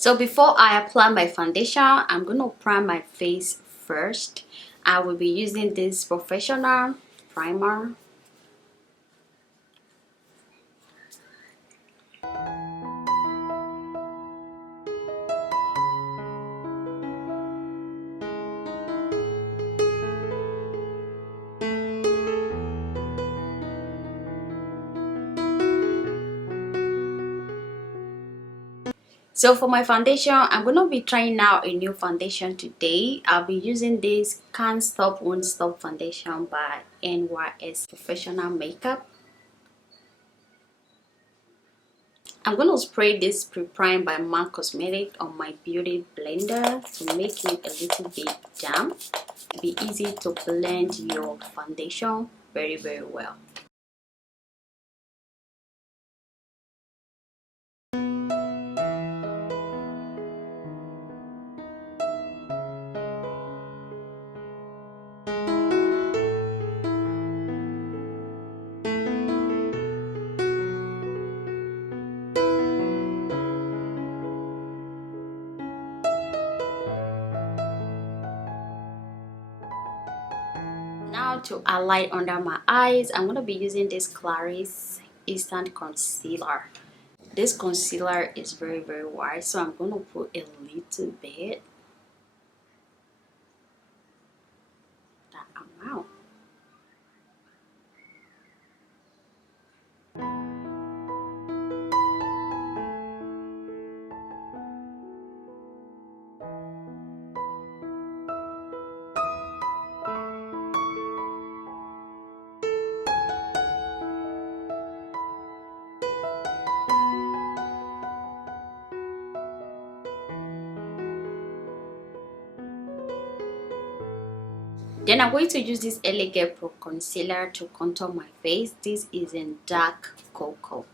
So before I apply my foundation, I'm going to prime my face first. I will be using this professional primer. So for my foundation, I'm going to be trying out a new foundation today. I'll be using this Can't Stop Won't Stop foundation by NYS Professional Makeup. I'm going to spray this pre-prime by MAC Cosmetic on my beauty blender to make it a little bit damp. It'll be easy to blend your foundation very well. Now to highlight under my eyes, I'm going to be using this Clarice Instant Concealer. This concealer is very wide, so I'm going to put a little bit, that amount. Then I'm going to use this Elegant Pro Concealer to contour my face. This is in dark cocoa.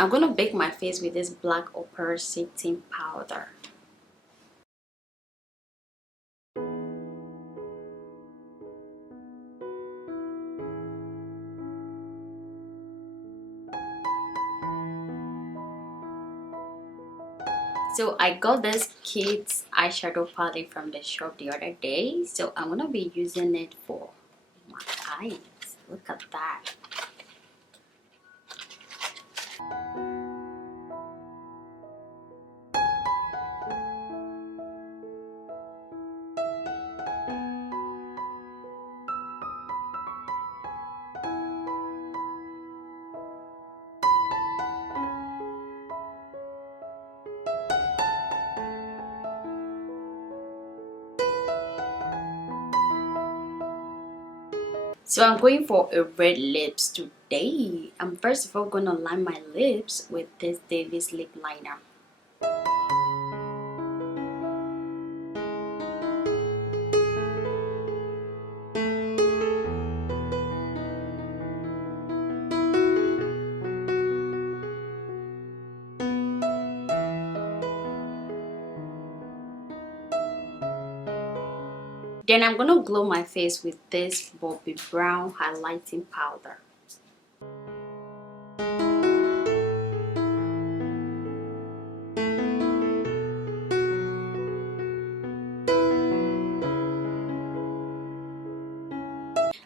I'm going to bake my face with this black opal setting powder. So I got this Kids eyeshadow palette from the shop the other day. So I'm going to be using it for my eyes. Look at that. So I'm going for a red lips today. I'm first of all going to line my lips with this Davis lip liner. Then I'm going to glow my face with this Bobbi Brown highlighting powder.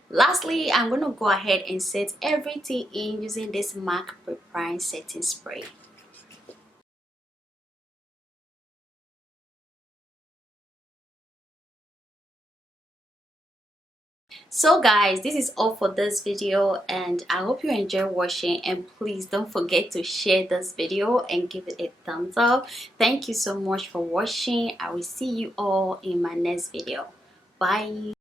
Lastly, I'm going to go ahead and set everything in using this MAC Pre-Prime Setting Spray. So guys, this is all for this video, and I hope you enjoy watching, and please don't forget to share this video and give it a thumbs up. Thank you so much for watching. I will see you all in my next video. Bye.